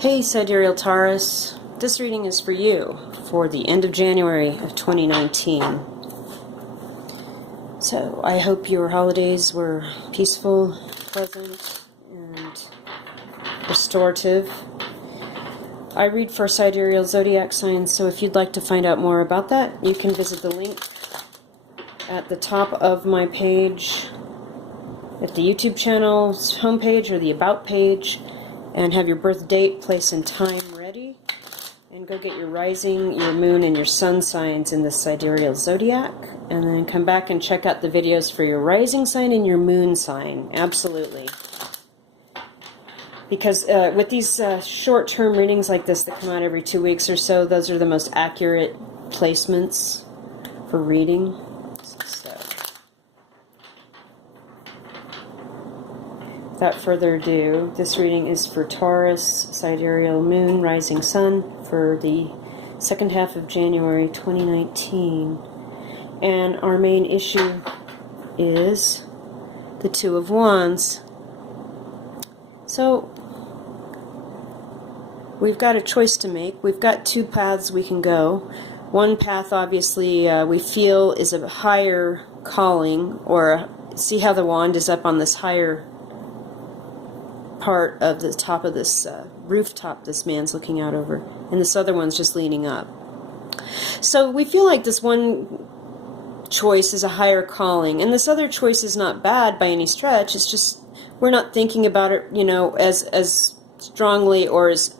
Hey Sidereal Taurus, this reading is for you for the end of January of 2019. So I hope your holidays were peaceful, pleasant, and restorative. I read for Sidereal zodiac signs, so if you'd like to find out more about that, you can visit the link at the top of my page at the YouTube channel's homepage or the About page, and have your birth date, place, and time ready, and go get your rising, your moon, and your sun signs in the Sidereal zodiac, and then come back and check out the videos for your rising sign and your moon sign. Absolutely. Because with these short-term readings like this that come out every 2 weeks or so, those are the most accurate placements for reading. Without further ado, this reading is for Taurus, Sidereal Moon, Rising Sun for the second half of January 2019. And our main issue is the Two of Wands. So, we've got a choice to make. We've got two paths we can go. One path, obviously, we feel is a higher calling, or see how the wand is up on this higher part of the top of this rooftop this man's looking out over, and this other one's just leaning up. So we feel like this one choice is a higher calling, and this other choice is not bad by any stretch. It's just we're not thinking about it, you know, as strongly or as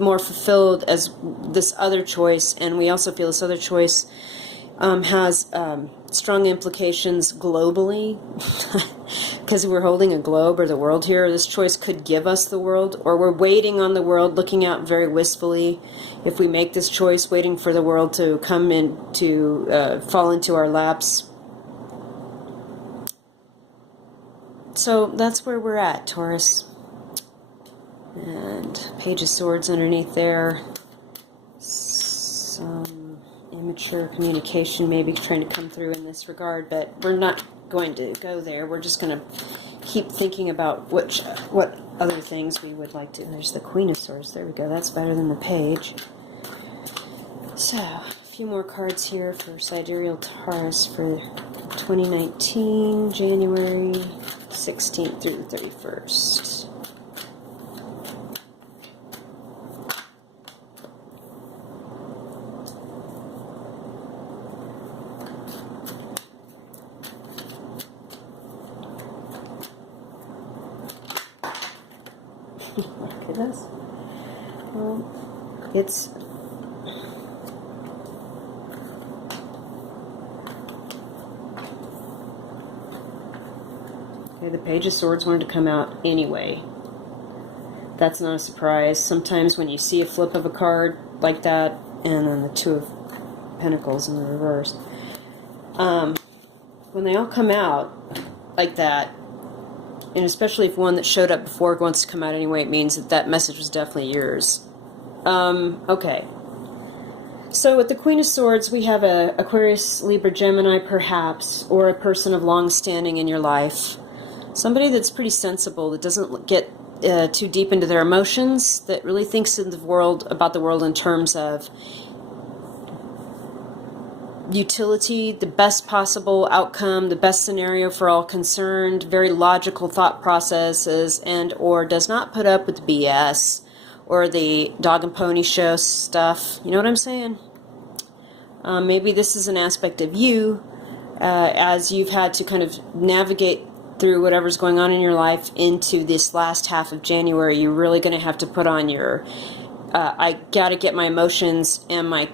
more fulfilled as this other choice, and we also feel this other choice has strong implications globally, because we're holding a globe or the world here. This choice could give us the world, or we're waiting on the world, looking out very wistfully. If we make this choice, waiting for the world to come in, to fall into our laps. So that's where we're at, Taurus. And Page of Swords underneath there. Some immature communication maybe trying to come through in this regard, but we're not going to go there. We're just going to keep thinking about what other things we would like to. There's the Queen of Swords. There we go. That's better than the Page. So, a few more cards here for Sidereal Taurus for 2019, January 16th through the 31st. Look at this. Well, it's okay. The Page of Swords wanted to come out anyway. That's not a surprise. Sometimes when you see a flip of a card like that, and then the Two of Pentacles in the reverse, when they all come out like that, and especially if one that showed up before wants to come out anyway, it means that that message was definitely yours. Okay. So with the Queen of Swords, we have a Aquarius, Libra, Gemini, perhaps, or a person of long standing in your life. Somebody that's pretty sensible, that doesn't get too deep into their emotions, that really thinks in the world, about the world in terms of utility, the best possible outcome, the best scenario for all concerned, very logical thought processes, and or does not put up with the BS or the dog and pony show stuff. You know what I'm saying? Maybe this is an aspect of you as you've had to kind of navigate through whatever's going on in your life into this last half of January. You're really going to have to put on your I gotta get my emotions and my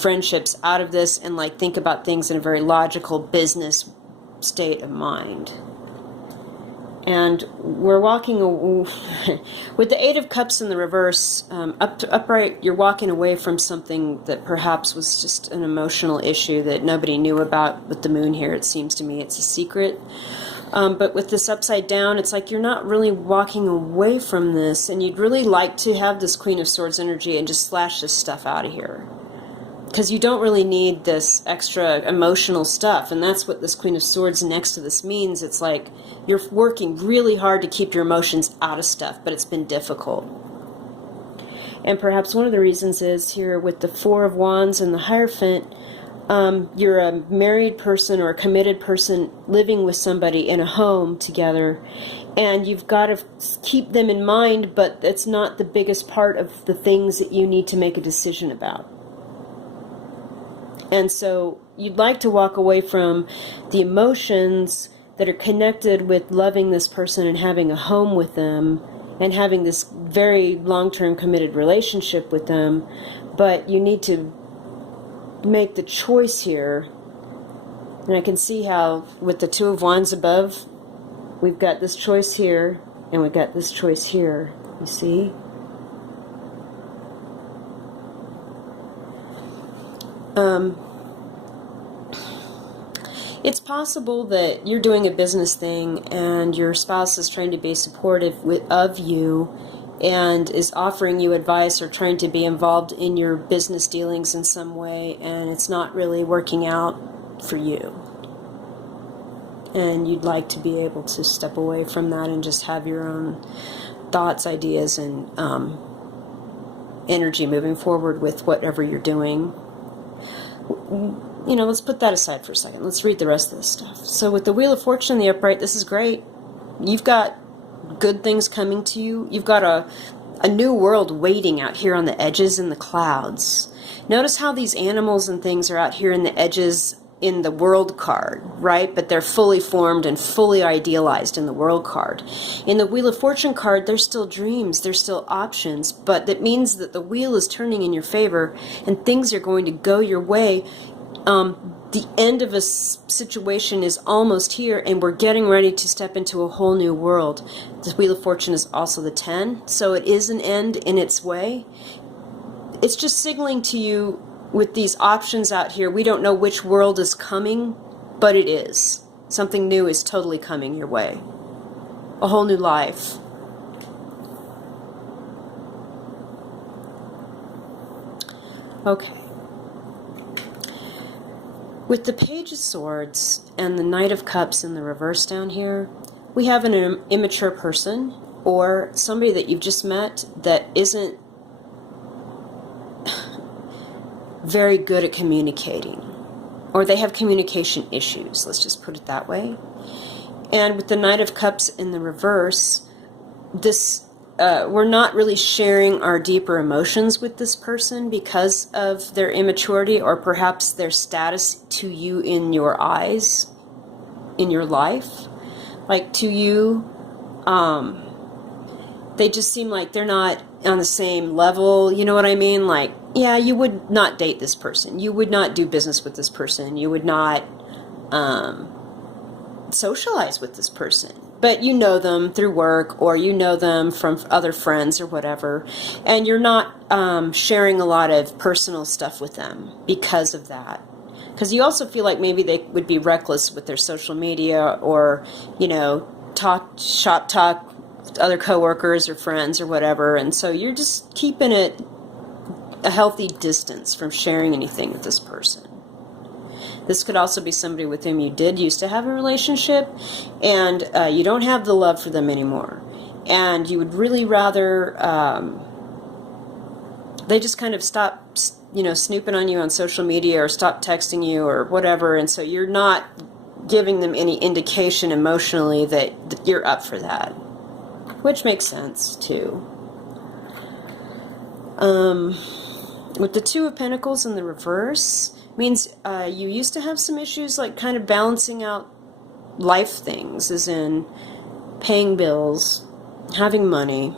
friendships out of this, and like think about things in a very logical business state of mind. And we're walking with the Eight of Cups in the reverse, upright. You're walking away from something that perhaps was just an emotional issue that nobody knew about. With the moon here, it seems to me it's a secret. But with this upside down, it's like you're not really walking away from this, and you'd really like to have this Queen of Swords energy and just slash this stuff out of here. Because you don't really need this extra emotional stuff, and that's what this Queen of Swords next to this means. It's like you're working really hard to keep your emotions out of stuff, but it's been difficult. And perhaps one of the reasons is here with the Four of Wands and the Hierophant, you're a married person or a committed person living with somebody in a home together, and you've got to keep them in mind, but it's not the biggest part of the things that you need to make a decision about. And so you'd like to walk away from the emotions that are connected with loving this person and having a home with them and having this very long-term committed relationship with them, but you need to make the choice here. And I can see how with the Two of Wands above, we've got this choice here and we've got this choice here, you see? It's possible that you're doing a business thing and your spouse is trying to be supportive of you and is offering you advice or trying to be involved in your business dealings in some way, and it's not really working out for you. And you'd like to be able to step away from that and just have your own thoughts, ideas, and energy moving forward with whatever you're doing. You know, let's put that aside for a second. Let's read the rest of this stuff. So with the Wheel of Fortune in the upright, this is great. You've got good things coming to you. You've got a new world waiting out here on the edges in the clouds. Notice how these animals and things are out here in the edges in the World card, right? But they're fully formed and fully idealized in the World card. In the Wheel of Fortune card, there's still dreams, there's still options, but that means that the wheel is turning in your favor and things are going to go your way. The end of a situation is almost here, and we're getting ready to step into a whole new world. The Wheel of Fortune is also the 10, so it is an end in its way. It's just signaling to you with these options out here, we don't know which world is coming, but it is. Something new is totally coming your way. A whole new life. Okay. With the Page of Swords and the Knight of Cups in the reverse down here, we have an immature person or somebody that you've just met that isn't very good at communicating, or they have communication issues, let's just put it that way. And with the Knight of Cups in the reverse, this we're not really sharing our deeper emotions with this person because of their immaturity or perhaps their status to you in your eyes, in your life. Like to you, they just seem like they're not on the same level, you know what I mean? Like, yeah, you would not date this person. You would not do business with this person. You would not socialize with this person. But you know them through work, or you know them from other friends or whatever, and you're not sharing a lot of personal stuff with them because of that. Because you also feel like maybe they would be reckless with their social media, or, you know, shop talk with other coworkers or friends or whatever, and so you're just keeping it a healthy distance from sharing anything with this person. This could also be somebody with whom you did used to have a relationship, and you don't have the love for them anymore. And you would really rather they just kind of stop, you know, snooping on you on social media or stop texting you or whatever, and so you're not giving them any indication emotionally that you're up for that, which makes sense too. With the Two of Pentacles in the reverse, means you used to have some issues like kind of balancing out life things, as in paying bills, having money,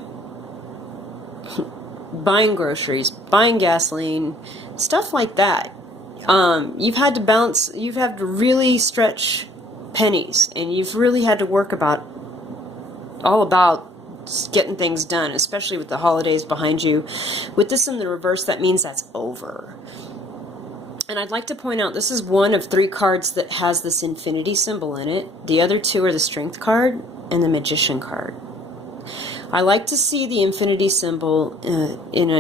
buying groceries, buying gasoline, stuff like that. You've had to balance, you've had to really stretch pennies, and you've really had to work all about getting things done, especially with the holidays behind you. With this in the reverse, that means that's over. And I'd like to point out, this is one of 3 cards that has this infinity symbol in it. The other 2 are the Strength card and the Magician card. I like to see the infinity symbol and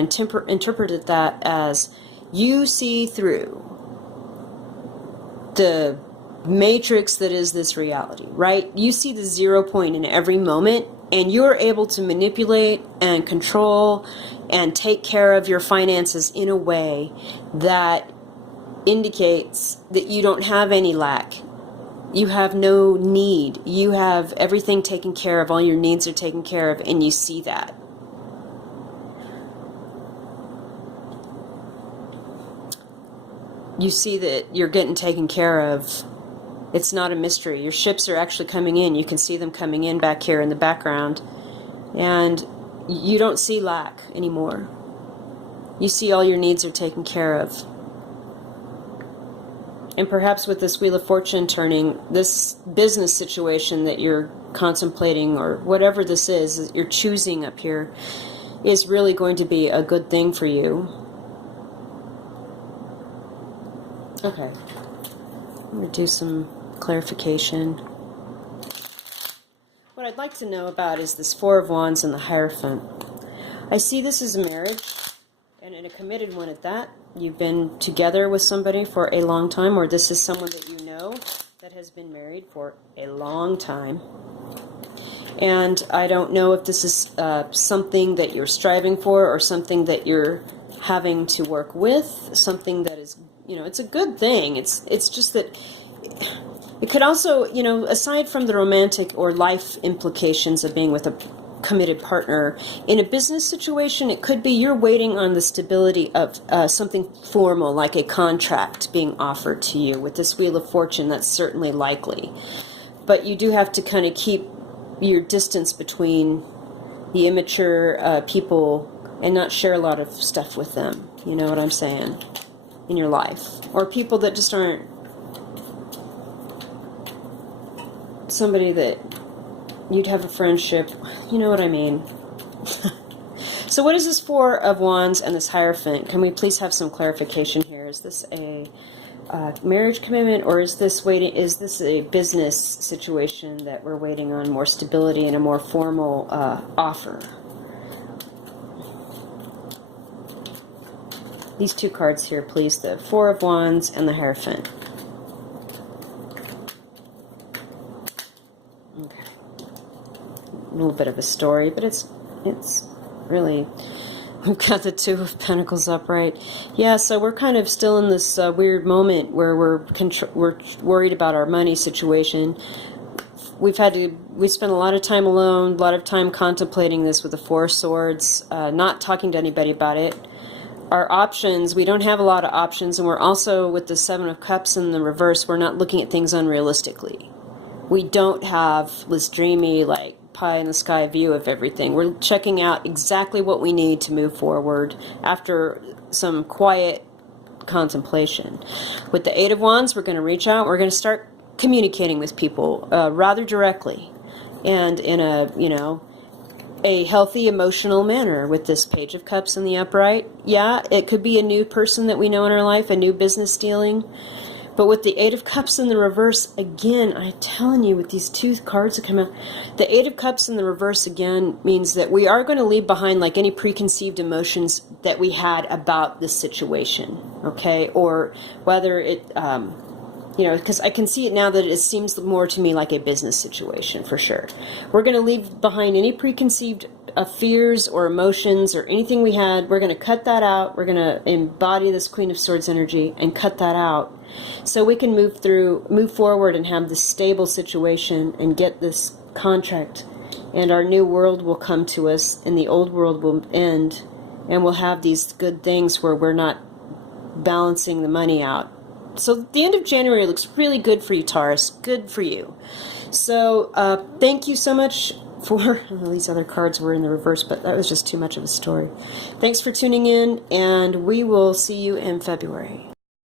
interpret that as you see through the matrix that is this reality, right? You see the 0 point in every moment, and you're able to manipulate and control and take care of your finances in a way that indicates that you don't have any lack. You have no need. You have everything taken care of. All your needs are taken care of, and you see that. You see that you're getting taken care of. It's not a mystery. Your ships are actually coming in. You can see them coming in back here in the background. And you don't see lack anymore. You see all your needs are taken care of. And perhaps with this Wheel of Fortune turning, this business situation that you're contemplating, or whatever this is that you're choosing up here, is really going to be a good thing for you. Okay. I'm going to do some clarification. What I'd like to know about is this Four of Wands and the Hierophant. I see this as a marriage, and in a committed one at that. You've been together with somebody for a long time, or this is someone that you know that has been married for a long time. And I don't know if this is something that you're striving for, or something that you're having to work with, something that is, you know, it's a good thing. It's just that it could also, you know, aside from the romantic or life implications of being with a committed partner, in a business situation, it could be you're waiting on the stability of something formal, like a contract being offered to you. With this Wheel of Fortune, that's certainly likely. But you do have to kind of keep your distance between the immature people and not share a lot of stuff with them. You know what I'm saying? In your life. Or people that just aren't somebody that you'd have a friendship. You know what I mean? So what is this Four of Wands and this Hierophant? Can we please have some clarification here? Is this a marriage commitment, or is this a business situation that we're waiting on more stability and a more formal offer? These two cards here, please. The Four of Wands and the Hierophant. Okay. A little bit of a story, but it's really, we've got the Two of Pentacles upright. Yeah, so we're kind of still in this weird moment where we're worried about our money situation. We spent a lot of time alone, a lot of time contemplating this with the Four of Swords, not talking to anybody about it. Our options, we don't have a lot of options, and we're also, with the Seven of Cups in the reverse, we're not looking at things unrealistically. We don't have this dreamy, like, pie in the sky view of everything. We're checking out exactly what we need to move forward after some quiet contemplation. With the Eight of Wands, we're going to reach out. We're going to start communicating with people rather directly and in a, you know, a healthy emotional manner. With this Page of Cups in the upright, yeah, it could be a new person that we know in our life, a new business dealing. But with the Eight of Cups in the reverse, again, I'm telling you, with these two cards that come out, the Eight of Cups in the reverse again means that we are going to leave behind like any preconceived emotions that we had about this situation, okay? Or whether it, you know, because I can see it now that it seems more to me like a business situation for sure. We're going to leave behind any preconceived fears or emotions or anything we had. We're going to cut that out. We're going to embody this Queen of Swords energy and cut that out, so we can move forward and have this stable situation and get this contract, and our new world will come to us and the old world will end, and we'll have these good things where we're not balancing the money out. So the end of January looks really good for you, Taurus. Good for you. So thank you so much for, these other cards were in the reverse, but that was just too much of a story. Thanks for tuning in, and we will see you in February.